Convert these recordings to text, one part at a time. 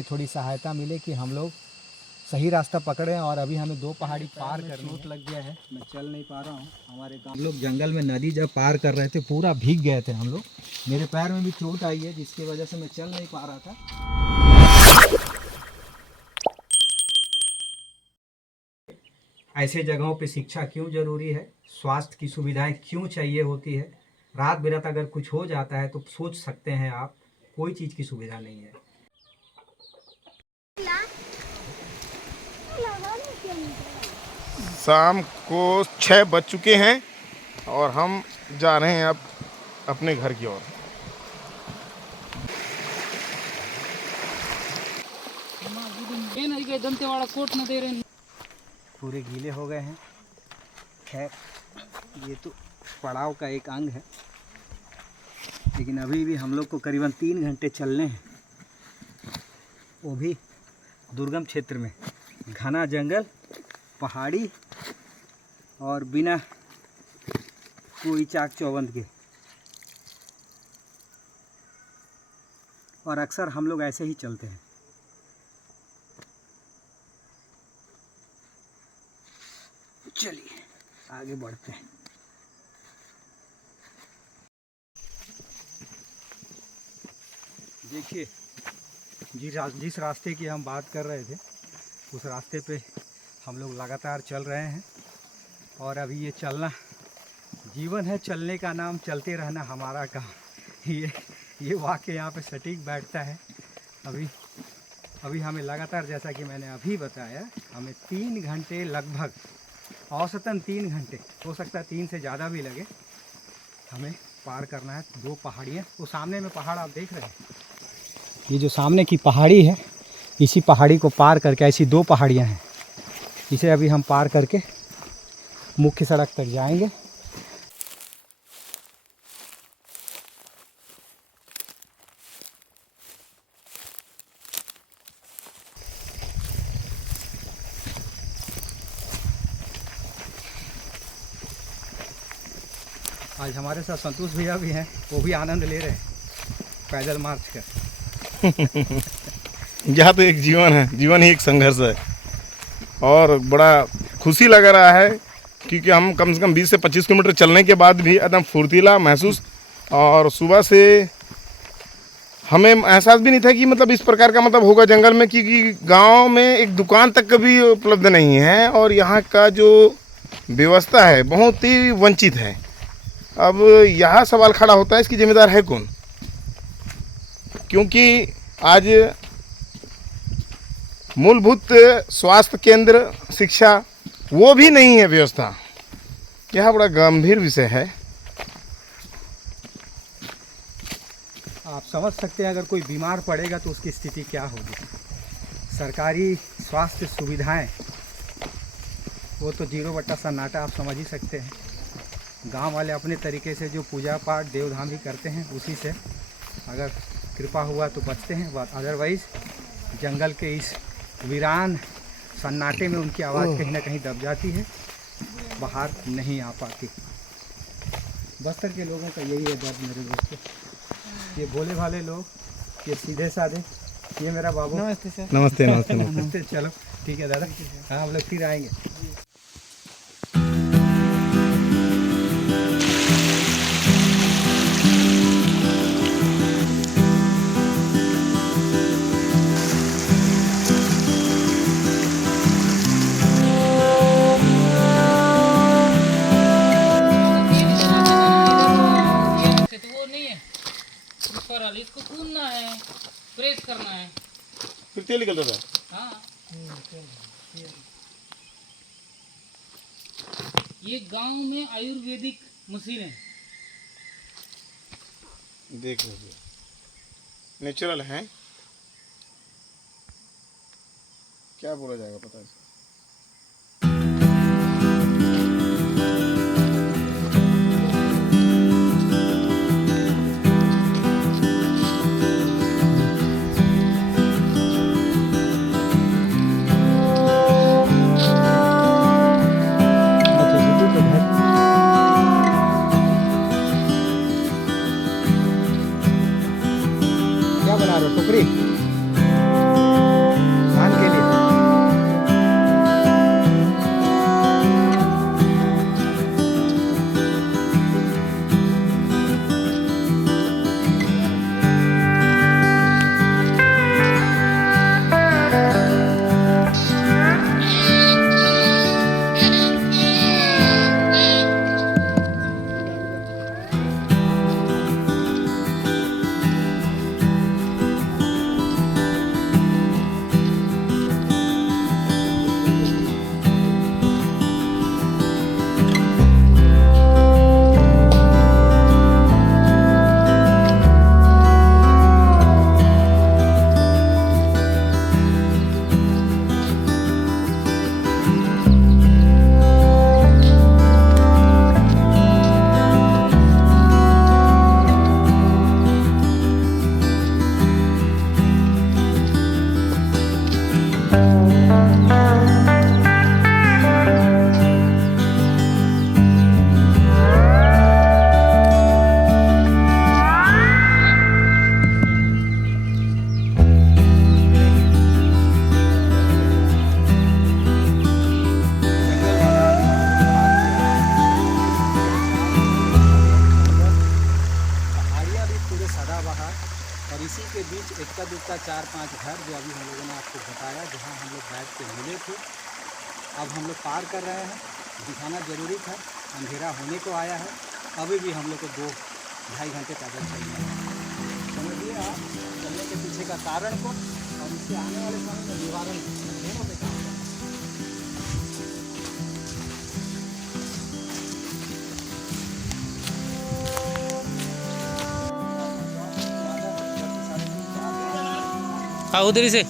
हमें थोड़ी सहायता मिले कि हम लोग सही रास्ता पकड़े। और अभी हमें 2 पहाड़ी पार करनी है। लग गया है, मैं चल नहीं पा रहा हूँ। हमारे गाँव हम लोग जंगल में नदी जब पार कर रहे थे पूरा भीग गए थे हम लोग। मेरे पैर में भी चोट आई है जिसकी वजह से मैं चल नहीं पा रहा था। ऐसे जगहों पे शिक्षा क्यों जरूरी है, स्वास्थ्य की सुविधाएं क्यों चाहिए होती है। रात बिरात अगर कुछ हो जाता है तो सोच सकते हैं आप, कोई चीज़ की सुविधा नहीं है। शाम को 6 बज चुके हैं और हम जा रहे हैं अब अपने घर की ओर। पूरे गीले हो गए हैं। खैर ये तो पड़ाव का एक अंग है, लेकिन अभी भी हम लोग को करीबन 3 घंटे चलने हैं, वो भी दुर्गम क्षेत्र में। घना जंगल, पहाड़ी और बिना कोई चाक चौबंद के। और अक्सर हम लोग ऐसे ही चलते हैं। चलिए आगे बढ़ते हैं। देखिए जिस रास्ते की हम बात कर रहे थे उस रास्ते पे हम लोग लगातार चल रहे हैं। और अभी ये चलना जीवन है, चलने का नाम, चलते रहना हमारा काम। ये वाक्य यहाँ पे सटीक बैठता है। अभी हमें लगातार, जैसा कि मैंने अभी बताया, हमें 3 घंटे लगभग, औसतन 3 घंटे, हो सकता है 3 से ज़्यादा भी लगे, हमें पार करना है 2 पहाड़ियाँ। वो सामने में पहाड़ आप देख रहे हैं, ये जो सामने की पहाड़ी है, इसी पहाड़ी को पार करके ऐसी 2 पहाड़ियाँ हैं। इसे अभी हम पार करके मुख्य सड़क तक जाएंगे। आज हमारे साथ संतोष भैया भी हैं, वो भी आनंद ले रहे हैं पैदल मार्च कर। यह तो एक जीवन है, जीवन ही एक संघर्ष है। और बड़ा खुशी लग रहा है क्योंकि हम कम से कम 20 से 25 किलोमीटर चलने के बाद भी एकदम फुर्तीला महसूस। और सुबह से हमें एहसास भी नहीं था कि मतलब इस प्रकार का मतलब होगा जंगल में, क्योंकि गांव में एक दुकान तक भी उपलब्ध नहीं है और यहाँ का जो व्यवस्था है बहुत ही वंचित है। अब यह सवाल खड़ा होता है, इसकी जिम्मेदार है कौन? क्योंकि आज मूलभूत स्वास्थ्य केंद्र, शिक्षा, वो भी नहीं है व्यवस्था। यह बड़ा गंभीर विषय है। आप समझ सकते हैं अगर कोई बीमार पड़ेगा तो उसकी स्थिति क्या होगी। सरकारी स्वास्थ्य सुविधाएं वो तो 0 सन्नाटा, आप समझ ही सकते हैं। गांव वाले अपने तरीके से जो पूजा पाठ देवधाम भी करते हैं उसी से अगर कृपा हुआ तो बचते हैं, अदरवाइज़ जंगल के इस वीरान सन्नाटे में उनकी आवाज़ कहीं ना कहीं दब जाती है, बाहर नहीं आ पाती। बस्तर के लोगों का यही है दर्द मेरे दोस्तों। ये भोले भाले लोग, ये सीधे साधे। ये मेरा बाबू। नमस्ते सर। नमस्ते नमस्ते नमस्ते। चलो ठीक है दादा, हाँ हम लोग फिर आएंगे। इसको कूदना है, प्रेस करना है, फिर तेल निकलता था। हाँ। ये गांव में आयुर्वेदिक मशीन है। देख लीजिए, नेचुरल है। क्या बोला जाएगा पता है? क्या बना रहे हो, टोकरी? पहाड़ियाँ भी पूरे सदाबहार और इसी के बीच इक्का दुक्का 4-5 घर जो अभी हम लोगों ने आपको बताया जहाँ हम लोग बैठ के मिले थे, अब हम लोग पार कर रहे हैं। दिखाना ज़रूरी था, अंधेरा होने को आया है, अभी भी हम लोग को 2-2.5 घंटे पैदल चलना है। समझिए आप चलने के पीछे का कारण को और इससे आने वाले समय में निवारण दोनों पे काम करना है। हाँ उधर ही से।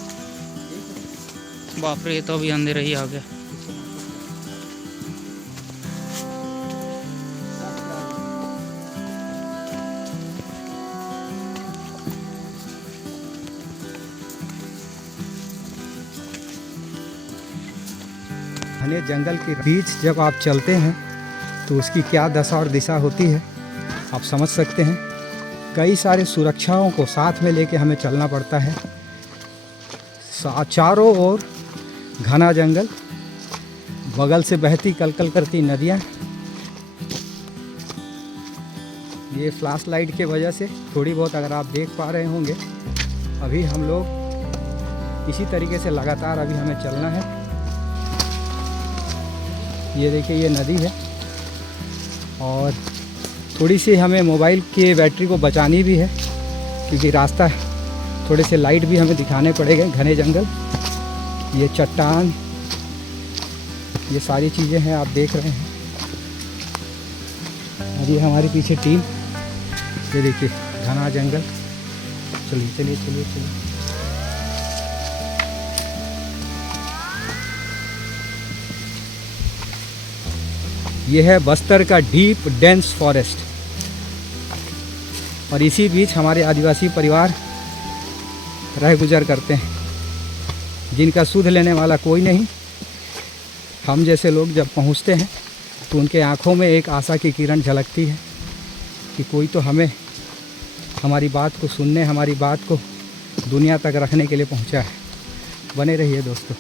बाप रे, ये तो अभी अंधेरा ही आ गया। घने जंगल के बीच जब आप चलते हैं तो उसकी क्या दशा और दिशा होती है आप समझ सकते हैं। कई सारे सुरक्षाओं को साथ में लेके हमें चलना पड़ता है। चारों ओर घना जंगल, बगल से बहती कलकल करती नदियाँ। ये फ्लैश लाइट के वजह से थोड़ी बहुत अगर आप देख पा रहे होंगे, अभी हम लोग इसी तरीके से लगातार अभी हमें चलना है। ये देखिए ये नदी है और थोड़ी सी हमें मोबाइल के बैटरी को बचानी भी है क्योंकि रास्ता थोड़े से लाइट भी हमें दिखाने पड़ेंगे। घने जंगल, ये चट्टान, ये सारी चीज़ें हैं आप देख रहे हैं। और ये हमारे पीछे टीम, ये देखिए घना जंगल। चलिए चलिए चलिए चलिए। ये है बस्तर का डीप डेंस फॉरेस्ट और इसी बीच हमारे आदिवासी परिवार रह गुजर करते हैं, जिनका सुध लेने वाला कोई नहीं। हम जैसे लोग जब पहुंचते हैं तो उनके आंखों में एक आशा की किरण झलकती है कि कोई तो हमें हमारी बात को सुनने, हमारी बात को दुनिया तक रखने के लिए पहुंचा है। बने रहिए दोस्तों।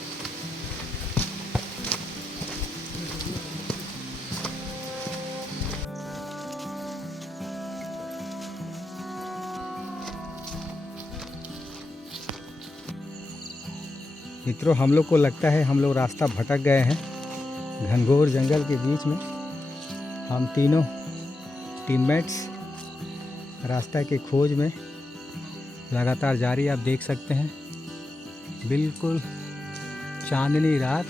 मित्रों, हम लोग को लगता है हम लोग रास्ता भटक गए हैं। घनघोर जंगल के बीच में हम तीनों टीममेट्स रास्ता के खोज में लगातार जारी। आप देख सकते हैं बिल्कुल चांदनी रात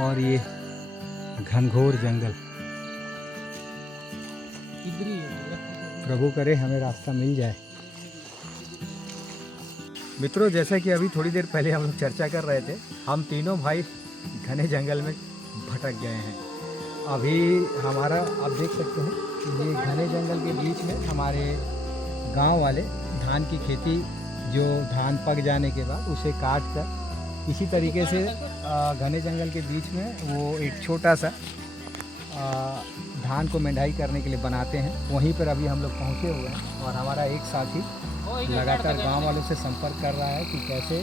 और ये घनघोर जंगल। प्रभु करे हमें रास्ता मिल जाए। मित्रों, जैसा कि अभी थोड़ी देर पहले हम लोग चर्चा कर रहे थे, हम तीनों भाई घने जंगल में भटक गए हैं। अभी हमारा आप देख सकते हैं कि ये घने जंगल के बीच में हमारे गांव वाले धान की खेती, जो धान पक जाने के बाद उसे काट कर इसी तरीके से घने जंगल के बीच में वो एक छोटा सा धान को मंडाई करने के लिए बनाते हैं। वहीं पर अभी हम लोग पहुँचे हुए हैं और हमारा एक साथी लगातार गांव वालों से संपर्क कर रहा है कि कैसे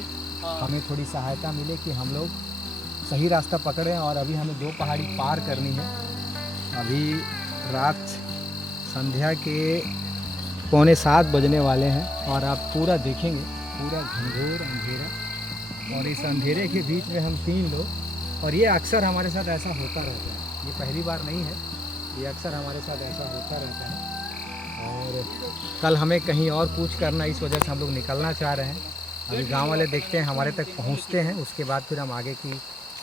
हमें थोड़ी सहायता मिले कि हम लोग सही रास्ता पकड़ें। और अभी हमें 2 पहाड़ी पार करनी है। अभी रात संध्या के 6:45 बजने वाले हैं और आप पूरा देखेंगे, पूरा घनघोर अंधेरा और इस अंधेरे के बीच में हम 3 लोग। और ये अक्सर हमारे साथ ऐसा होता रहता है, ये पहली बार नहीं है, ये अक्सर हमारे साथ ऐसा होता रहता है। और कल हमें कहीं और कूच करना, इस वजह से हम लोग निकलना चाह रहे हैं। अभी गांव वाले देखते हैं हमारे तक पहुंचते हैं, उसके बाद फिर हम आगे की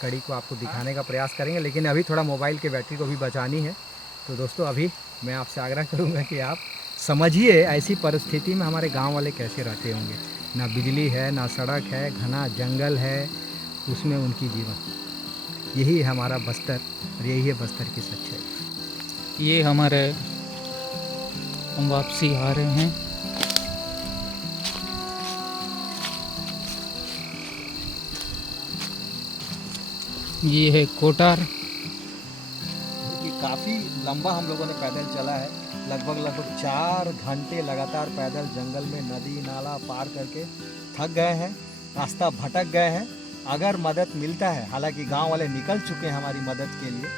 कड़ी को आपको दिखाने का प्रयास करेंगे। लेकिन अभी थोड़ा मोबाइल के बैटरी को भी बचानी है। तो दोस्तों, अभी मैं आपसे आग्रह करूंगा कि आप समझिए ऐसी परिस्थिति में हमारे गांव वाले कैसे रहते होंगे। ना बिजली है, ना सड़क है, घना जंगल है, उसमें उनकी जीवन। यही है हमारा बस्तर और यही है बस्तर की सच्चाई। ये हमारे हम वापसी आ रहे हैं। ये है कोटार। कि काफ़ी लंबा हम लोगों ने पैदल चला है, लगभग 4 घंटे लगातार पैदल जंगल में नदी नाला पार करके थक गए हैं, रास्ता भटक गए हैं। अगर मदद मिलता है, हालांकि गांव वाले निकल चुके हैं हमारी मदद के लिए,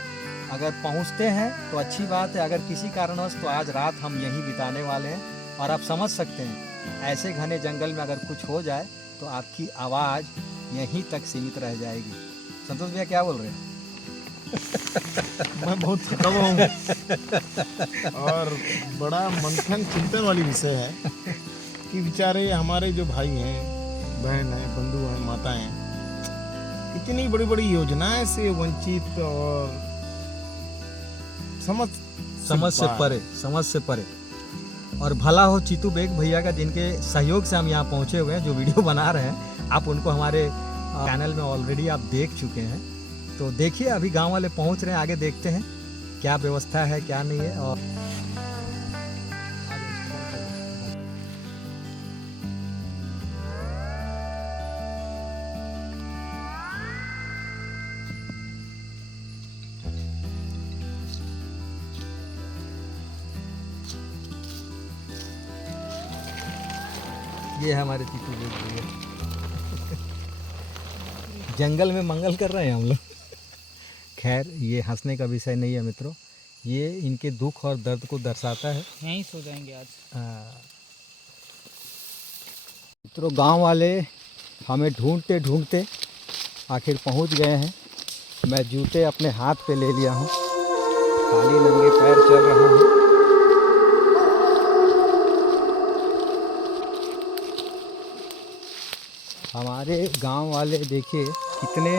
अगर पहुंचते हैं तो अच्छी बात है। अगर किसी कारणवश तो आज रात हम यहीं बिताने वाले हैं। और आप समझ सकते हैं ऐसे घने जंगल में अगर कुछ हो जाए तो आपकी आवाज़ यहीं तक सीमित रह जाएगी। संतोष भैया क्या बोल रहे हैं? मैं बहुत थका हुआ हूँ और बड़ा मंथन चिंतन वाली विषय है कि बेचारे हमारे जो भाई हैं, बहन हैं, बंधु हैं, माता हैं, इतनी बड़ी बड़ी योजनाएं से वंचित और समझ से परे। और भला हो चीतू बेग भैया का, जिनके सहयोग से हम यहाँ पहुँचे हुए हैं, जो वीडियो बना रहे हैं। आप उनको हमारे चैनल में ऑलरेडी आप देख चुके हैं। तो देखिए अभी गांव वाले पहुँच रहे हैं, आगे देखते हैं क्या व्यवस्था है क्या नहीं है। और ये हमारे चीतू बेग भैया जंगल में मंगल कर रहे हैं हम लोग। खैर ये हंसने का विषय नहीं है मित्रों, ये इनके दुख और दर्द को दर्शाता है। यहीं सो जाएंगे आज। मित्रों गांव वाले हमें ढूंढते ढूंढते आखिर पहुंच गए हैं। मैं जूते अपने हाथ पे ले लिया हूं, खाली नंगे पैर चल रहा हूं। हमारे गांव वाले देखिए कितने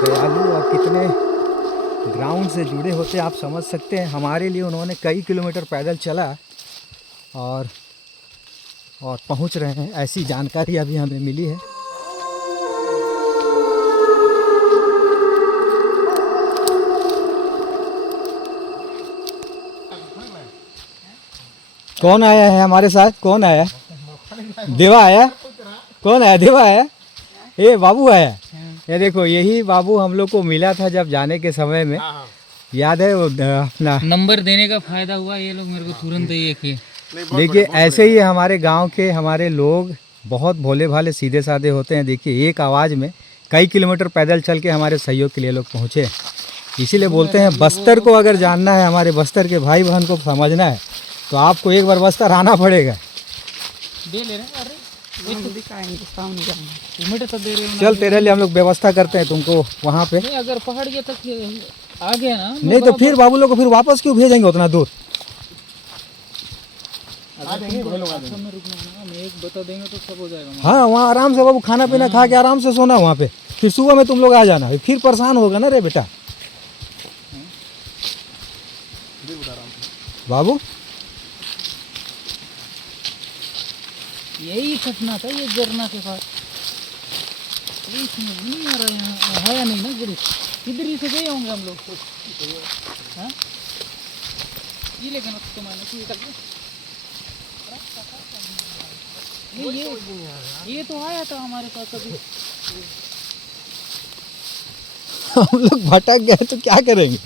दयालु और कितने ग्राउंड से जुड़े होते आप समझ सकते हैं। हमारे लिए उन्होंने कई किलोमीटर पैदल चला और पहुंच रहे हैं, ऐसी जानकारी अभी हमें मिली है। कौन आया है हमारे साथ? कौन आया? देवा आया? कौन आया? देवा आया? ये बाबू आया? ये देखो यही बाबू हम लोग को मिला था जब जाने के समय में, याद है वो अपना नंबर देने का फायदा हुआ, ये लोग मेरे को तुरंत ये किए। देखिए ऐसे ही हमारे गांव के हमारे लोग बहुत भोले भाले सीधे साधे होते हैं। देखिए एक आवाज़ में कई किलोमीटर पैदल चल के हमारे सहयोग के लिए लोग पहुँचे। इसीलिए बोलते हैं बस्तर को अगर जानना है, हमारे बस्तर के भाई बहन को समझना है तो आपको एक बार बस्तर आना पड़ेगा। दे ले रहे अरे मिनट तो दे रहे हो। चल तेरे लिए हम लोग व्यवस्था करते हैं तुमको वहाँ पे। नहीं अगर पहाड़ के तक आ गया ना, नहीं तो फिर बाबू लोग को फिर वापस क्यों भेजेंगे उतना दूर? में रुकना ना, हम एक बता देंगे तो सब हो जाएगा। हाँ वहाँ आराम से बाबू खाना पीना खा के आराम से सोना वहाँ पे, फिर सुबह में तुम लोग आ जाना। फिर परेशान होगा ना रे बेटा बाबू। यही सपना था ये झरना के पास। यही समझ नहीं आ रहा यहाँ है या नहीं ना गुरु। इधर ही से गए होंगे हम लोग। हाँ ये लेकिन तो मैंने कोई तक नहीं, ये तो आया था हमारे पास अभी। हम लोग भटक गए तो क्या करेंगे?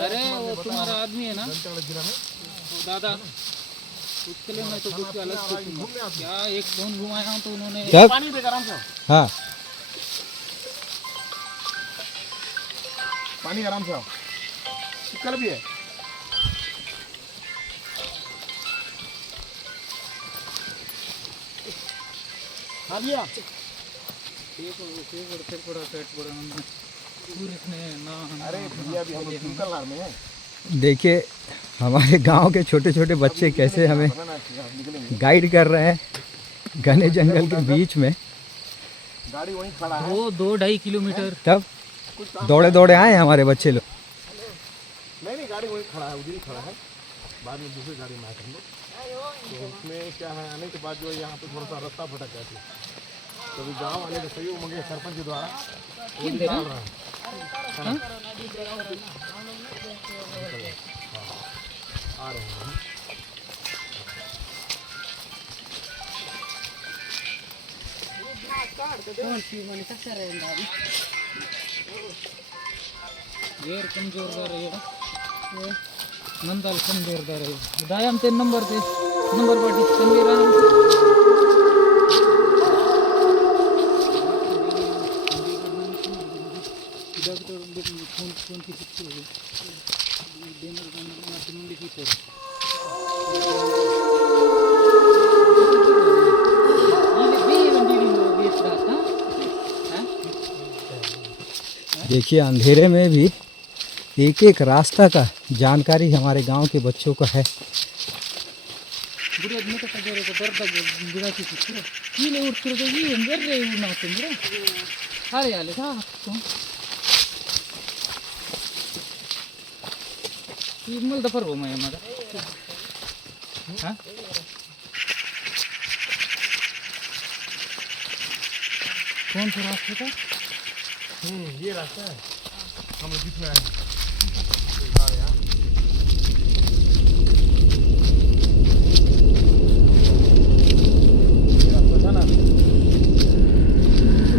अरे वो तुम्हारा आदमी है ना वो दादा, उसके लिए मैं तो कुछ अलग सोचूंगा। क्या एक फोन घुमाया हूँ तो उन्होंने पानी देगा आराम से। हाँ पानी आराम से आओ, कल भी है। हाँ भैया अरे भैया भी हम लोग निकल में हैं। देखिए हमारे गांव के छोटे छोटे बच्चे कैसे हमें गाइड कर रहे हैं घने जंगल के बीच में। गाड़ी वहीं खड़ा है। वो 2-2.5 किलोमीटर तब दौड़े दौड़े आए हैं हमारे बच्चे लोग। नहीं गाड़ी वहीं खड़ा है, उधर ही खड़ा है। बाद में दूसरी गाड़ी में आए हम लोग, तो उसमें क्या है आने के बाद जो यहाँ पे थोड़ा सा रास्ता भटक गया था, तो अभी गाँव वाले का सहयोग मांगे सरपंच के द्वारा वो निकाल रहा है। आ रहे हैं वेर कमजोर दे रही है नंदाल कमजोर दे रही है दायाम 3 नंबर पे नंबर पार्टी तनवीर फोन की शिक्षा है डेनर बनना तुमने की पर देखिए अंधेरे में भी एक एक रास्ता का जानकारी हमारे गांव के बच्चों को है। बुढ़े आदमी तो कजरे को दर्द बुढ़ा की पूरा ये ले उठ कर ये अंदर रे ना तुम बुढ़ा अरे यार था तुम ये मल दफर हो मैं हमारा हां कौन सा रास्ता था ये रास्ता है हम लोग बीच में आए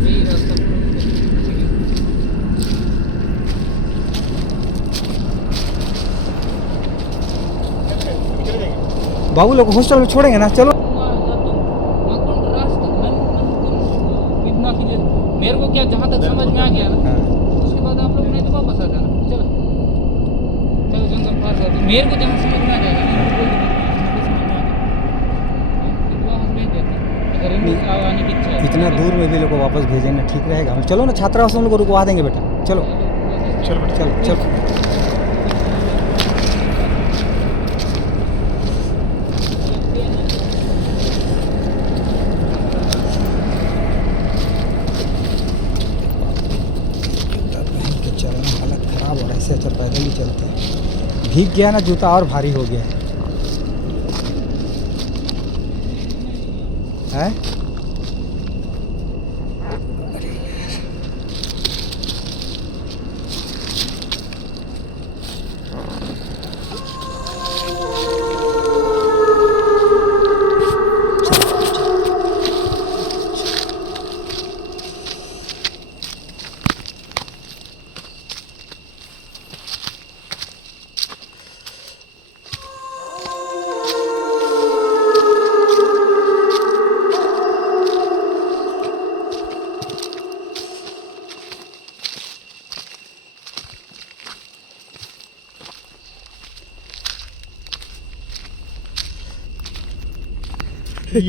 यही रास्ता बाबू लोग हॉस्टल में छोड़ेंगे ना, चलो। मेरे को क्या जहाँ तक समझ में आ गया ना उसके बाद आप लोग नहीं तो वापस आ जाना। चलो चलो जंगल पार कर दो। मेरे को जहाँ समझ में आ जाएगा अगर आने की इच्छा है इतना दूर में भी लोग को वापस भेजेंगे ठीक रहेगा। हम चलो ना, छात्रावास हम लोग को रुकवा देंगे बेटा, चलो चल बेटा चलो चलो। हालत खराब हो रहा है, इससे अच्छा पैदल ही चलते हैं। भीग गया ना जूता और भारी हो गया है।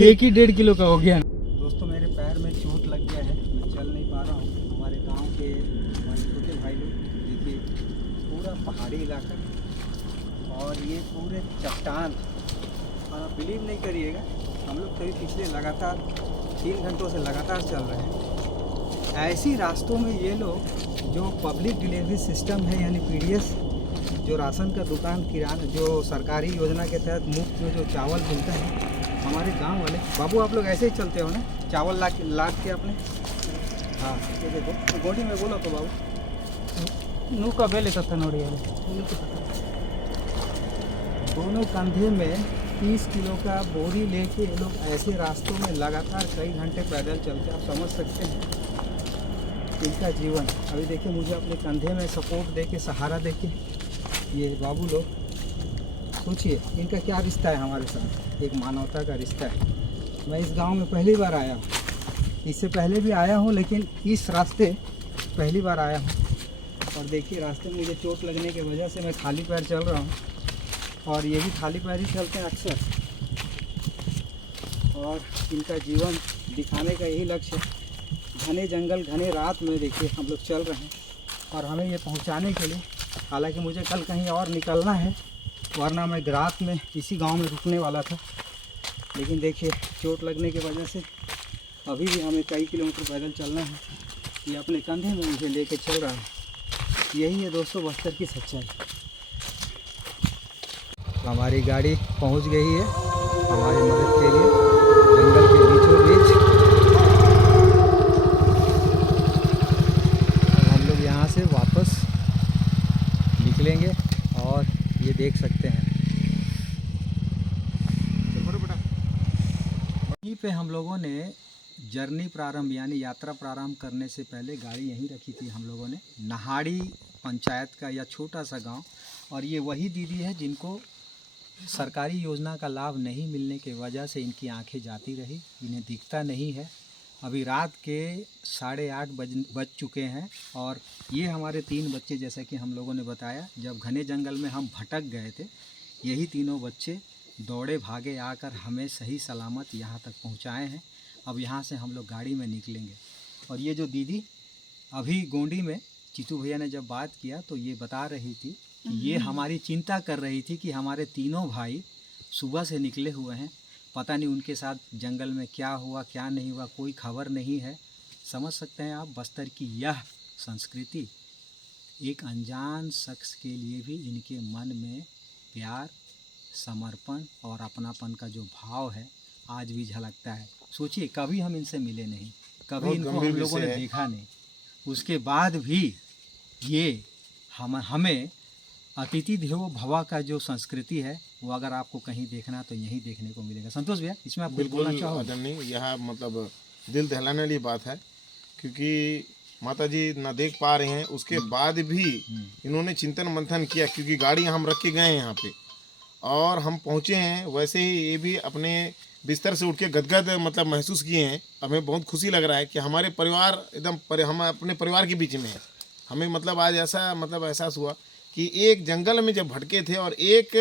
एक ही 1.5 किलो का हो गया। दोस्तों मेरे पैर में चोट लग गया है, मैं चल नहीं पा रहा हूँ। हमारे गांव के हमारे छोटे भाई लोग देखिए, पूरा पहाड़ी इलाका और ये पूरे चट्टान, और आप बिलीव नहीं करिएगा, हम लोग कभी पिछले लगातार 3 घंटों से लगातार चल रहे हैं। ऐसी रास्तों में ये लोग जो पब्लिक डिलीवरी सिस्टम है यानी PDS, जो राशन का दुकान किराना, जो सरकारी योजना के तहत मुफ्त में जो चावल मिलता है, हमारे गांव वाले बाबू आप लोग ऐसे ही चलते हो ना, चावल लाद के अपने। हाँ ये देखो तो गोडी में बोलो तो बाबू नू का बेले तक नोड़ी दोनों कंधे में 30 किलो का बोरी लेके ये लोग ऐसे रास्तों में लगातार कई घंटे पैदल चलते, आप समझ सकते हैं इनका जीवन। अभी देखिए मुझे अपने कंधे में सपोर्ट दे के, सहारा दे के ये बाबू लोग, सोचिए इनका क्या रिश्ता है हमारे साथ, एक मानवता का रिश्ता है। मैं इस गांव में पहली बार आया हूँ, इससे पहले भी आया हूँ लेकिन इस रास्ते पहली बार आया हूँ। और देखिए रास्ते में मुझे चोट लगने की वजह से मैं खाली पैर चल रहा हूँ, और ये भी खाली पैर ही चलते हैं अक्सर। और इनका जीवन दिखाने का यही लक्ष्य है। घने जंगल, घने रात में देखिए हम लोग चल रहे हैं, और हमें ये पहुँचाने के लिए, हालांकि मुझे कल कहीं और निकलना है, वरना मैं रात में इसी गांव में रुकने वाला था। लेकिन देखिए चोट लगने की वजह से अभी भी हमें कई किलोमीटर पैदल चलना है। ये अपने कंधे में मुझे लेके चल रहा है। यही है दोस्तों बस्तर की सच्चाई। हमारी गाड़ी पहुंच गई है हमारी मदद के लिए, जंगल के बीचों बीच। हम लोग यहाँ से वापस निकलेंगे, और ये देख सकते हैं यहीं पे हम लोगों ने जर्नी प्रारंभ यानी यात्रा प्रारंभ करने से पहले गाड़ी यहीं रखी थी हम लोगों ने, नहाड़ी पंचायत का या छोटा सा गांव। और ये वही दीदी है जिनको सरकारी योजना का लाभ नहीं मिलने की वजह से इनकी आंखें जाती रही, इन्हें दिखता नहीं है। अभी रात के 8:30 बज चुके हैं और ये हमारे 3 बच्चे, जैसा कि हम लोगों ने बताया, जब घने जंगल में हम भटक गए थे, यही तीनों बच्चे दौड़े भागे आकर हमें सही सलामत यहाँ तक पहुँचाए हैं। अब यहाँ से हम लोग गाड़ी में निकलेंगे। और ये जो दीदी अभी गोंडी में चीतू भैया ने जब बात किया तो ये बता रही थी कि ये हमारी चिंता कर रही थी कि हमारे तीनों भाई सुबह से निकले हुए हैं, पता नहीं उनके साथ जंगल में क्या हुआ क्या नहीं हुआ, कोई खबर नहीं है। समझ सकते हैं आप, बस्तर की यह संस्कृति एक अनजान शख्स के लिए भी इनके मन में प्यार, समर्पण और अपनापन का जो भाव है आज भी झलकता है। सोचिए, कभी हम इनसे मिले नहीं, कभी बहुत इनको गंभीर हम लोगों ने विषय है। देखा नहीं, उसके बाद भी ये हमें अतिथि देवो भव का जो संस्कृति है वो अगर आपको कहीं देखना तो यहीं देखने को मिलेगा। संतोष भैया, इसमें आप कुछ बोलना बिल्कुल चाहोगे? आदरणीय, यह मतलब दिल दहलाने वाली बात है, क्योंकि माता जी ना देख पा रहे हैं, उसके बाद भी इन्होंने चिंतन मंथन किया, क्योंकि गाड़ी हम रख के गए हैं यहाँ पे और हम पहुँचे हैं। वैसे ही ये भी अपने बिस्तर से उठ के गदगद मतलब महसूस किए हैं। हमें बहुत खुशी लग रहा है कि हमारे परिवार एकदम हम अपने परिवार के बीच में हैं। हमें मतलब आज ऐसा मतलब एहसास हुआ कि एक जंगल में जब भटके थे और एक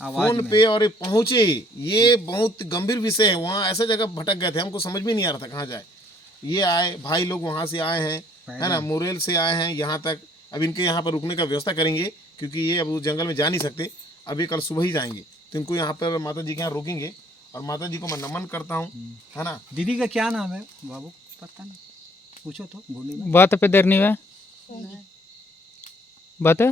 फोन पे और ये पहुँचे, ये बहुत गंभीर विषय है। वहाँ ऐसा जगह भटक गए थे, हमको समझ भी नहीं आ रहा था कहाँ जाए। ये आए भाई लोग वहाँ से आए हैं, है ना, मुरेल से आए हैं यहाँ तक। अब इनके यहाँ पर रुकने का व्यवस्था करेंगे, क्योंकि ये अब उस जंगल में जा नहीं सकते। अभी कल सुबह ही जाएंगे, तो इनको यहाँ पर माता जी के यहाँ रोकेंगे। और माता जी को मैं नमन करता हूँ, है ना। दीदी का क्या नाम है बाबू? पता नहीं, पूछो तो गोंडी में। बात पे देर नहीं है, बात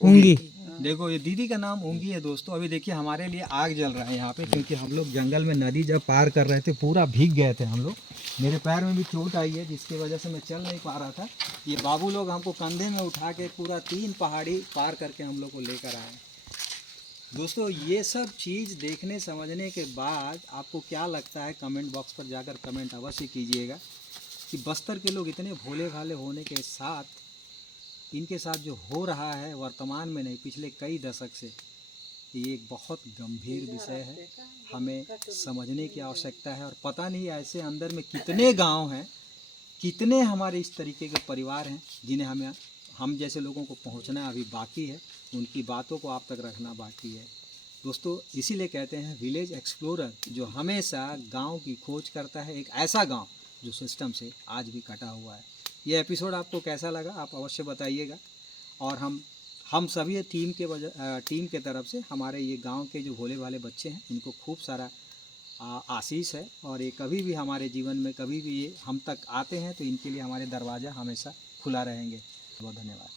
ऊँगी। देखो, ये दीदी का नाम ऊँगी है दोस्तों। अभी देखिए हमारे लिए आग जल रहा है यहाँ पे, क्योंकि हम लोग जंगल में नदी जब पार कर रहे थे पूरा भीग गए थे हम लोग। मेरे पैर में भी चोट आई है जिसकी वजह से मैं चल नहीं पा रहा था। ये बाबू लोग हमको कंधे में उठा के पूरा 3 पहाड़ी पार करके हम लोग को लेकर आए। दोस्तों, ये सब चीज़ देखने समझने के बाद आपको क्या लगता है, कमेंट बॉक्स पर जाकर कमेंट अवश्य कीजिएगा कि बस्तर के लोग इतने भोले भाले होने के साथ इनके साथ जो हो रहा है वर्तमान में नहीं, पिछले कई दशक से, ये एक बहुत गंभीर विषय है। हमें समझने की आवश्यकता है। और पता नहीं ऐसे अंदर में कितने गांव हैं, कितने हमारे इस तरीके के परिवार हैं जिन्हें हम जैसे लोगों को पहुंचना अभी बाकी है, उनकी बातों को आप तक रखना बाकी है। दोस्तों, इसीलिए कहते हैं विलेज एक्सप्लोरर, जो हमेशा गांव की खोज करता है, एक ऐसा गांव जो सिस्टम से आज भी कटा हुआ है। ये एपिसोड आपको कैसा लगा आप अवश्य बताइएगा। और हम सभी टीम के तरफ से हमारे ये गांव के जो भोले भाले बच्चे हैं, इनको खूब सारा आशीष है। और ये कभी भी हमारे जीवन में कभी भी ये हम तक आते हैं तो इनके लिए हमारे दरवाज़ा हमेशा खुला रहेंगे। बहुत धन्यवाद।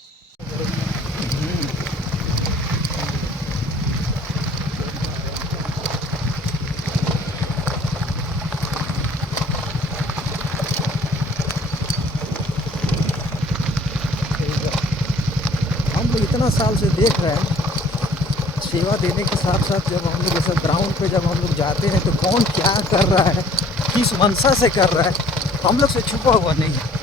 हम लोग इतना साल से देख रहे हैं, सेवा देने के साथ साथ जब हम लोग जैसे ग्राउंड पे जब हम लोग जाते हैं तो कौन क्या कर रहा है, किस मंशा से कर रहा है, हम लोग से छुपा हुआ नहीं है।